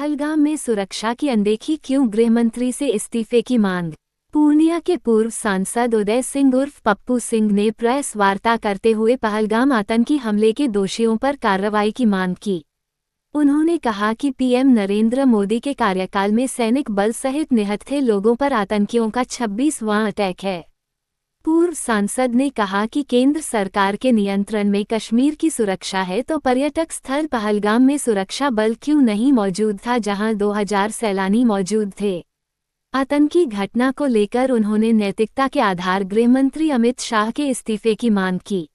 पहलगाम में सुरक्षा की अनदेखी क्यों, गृह मंत्री से इस्तीफे की मांग। पूर्णिया के पूर्व सांसद उदय सिंह उर्फ पप्पू सिंह ने प्रेस वार्ता करते हुए पहलगाम आतंकी हमले के दोषियों पर कार्रवाई की मांग की। उन्होंने कहा कि पीएम नरेंद्र मोदी के कार्यकाल में सैनिक बल सहित निहत्थे लोगों पर आतंकियों का 26वां अटैक है। पूर्व सांसद ने कहा कि केंद्र सरकार के नियंत्रण में कश्मीर की सुरक्षा है, तो पर्यटक स्थल पहलगाम में सुरक्षा बल क्यों नहीं मौजूद था, जहां 2000 सैलानी मौजूद थे। आतंकी घटना को लेकर उन्होंने नैतिकता के आधार गृह मंत्री अमित शाह के इस्तीफे की मांग की।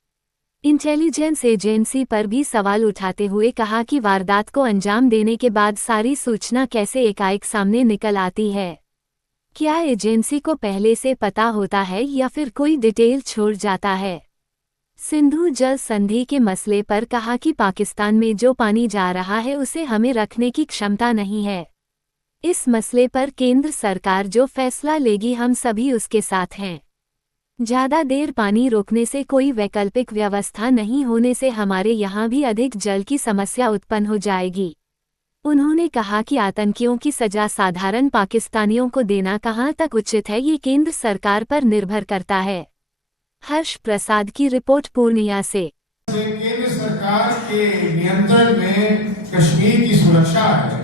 इंटेलिजेंस एजेंसी पर भी सवाल उठाते हुए कहा कि वारदात को अंजाम देने के बाद सारी सूचना कैसे एकाएक सामने निकल आती है। क्या एजेंसी को पहले से पता होता है या फिर कोई डिटेल छोड़ जाता है। सिंधु जल संधि के मसले पर कहा कि पाकिस्तान में जो पानी जा रहा है उसे हमें रखने की क्षमता नहीं है। इस मसले पर केंद्र सरकार जो फैसला लेगी हम सभी उसके साथ हैं। ज्यादा देर पानी रोकने से कोई वैकल्पिक व्यवस्था नहीं होने से हमारे यहाँ भी अधिक जल की समस्या उत्पन्न हो जाएगी। उन्होंने कहा कि आतंकियों की सजा साधारण पाकिस्तानियों को देना कहाँ तक उचित है, ये केंद्र सरकार पर निर्भर करता है। हर्ष प्रसाद की रिपोर्ट, पूर्णिया से। केंद्र सरकार के नियंत्रण में कश्मीर की सुरक्षा है,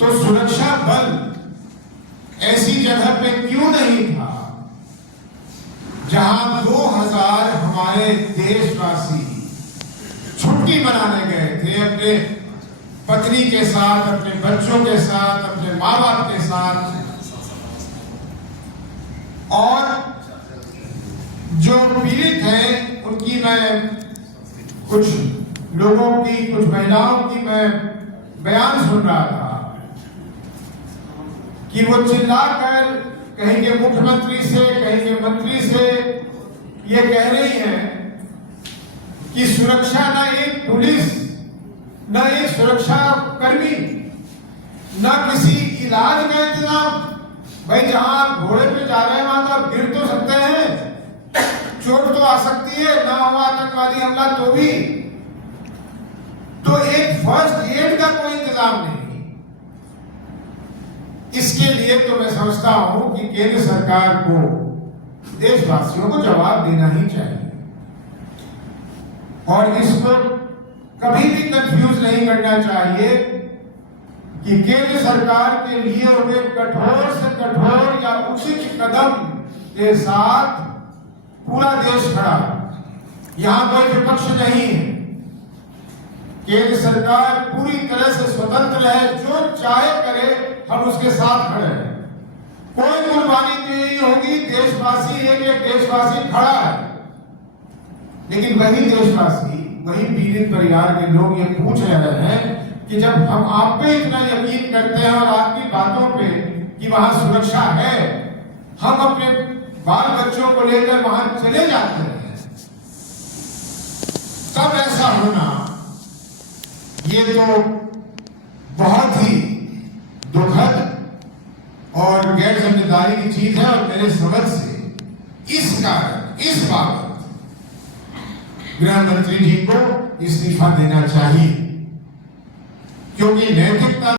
तो सुरक्षा बल ऐसी जगह पे क्यों नहीं था जहां 2000 हमारे देशवासी छुट्टी मनाने गए थे अपने पत्नी के साथ, अपने बच्चों के साथ, अपने माँ बाप के साथ, और जो पीड़ित हैं उनकी मैं कुछ लोगों की, कुछ महिलाओं की मैं बयान सुन रहा था कि वो चिल्लाकर कहेंगे मुख्यमंत्री से, कहेंगे मंत्री से, ये कह रही है कि सुरक्षा ना एक पुलिस, न एक सुरक्षा कर्मी, न किसी इलाज का इंतजाम। भाई जहां आप घोड़े पे जा रहे हैं वहां तो आप गिर तो सकते हैं, चोट तो आ सकती है, ना हुआ आतंकवादी हमला तो भी, तो एक फर्स्ट एड का कोई इंतजाम नहीं। इसके लिए तो मैं समझता हूं कि केंद्र सरकार को देशवासियों को जवाब देना ही चाहिए, और इसको कभी भी कंफ्यूज नहीं करना चाहिए कि केंद्र सरकार के लिए हुए कठोर से कठोर या उचित कदम के साथ पूरा देश खड़ा। यहां कोई विपक्ष नहीं है। केंद्र सरकार पूरी तरह से स्वतंत्र है, जो चाहे करे हम उसके साथ खड़े हैं। कोई कुर्बानी नहीं होगी, देशवासी एक देशवासी खड़ा है। लेकिन वही देशवासी, वही पीड़ित परिवार के लोग ये पूछ रहे हैं कि जब हम आप पे इतना यकीन करते हैं और आपकी बातों पे कि वहां सुरक्षा है, हम अपने बाल बच्चों को लेकर वहां चले जाते हैं, तब ऐसा होना ये तो बहुत ही दुखद और गैर जिम्मेदारी की चीज है। और मेरे समझ से इस कारण, इस बाबत गृह मंत्री जी को इस्तीफा देना चाहिए, क्योंकि नैतिकता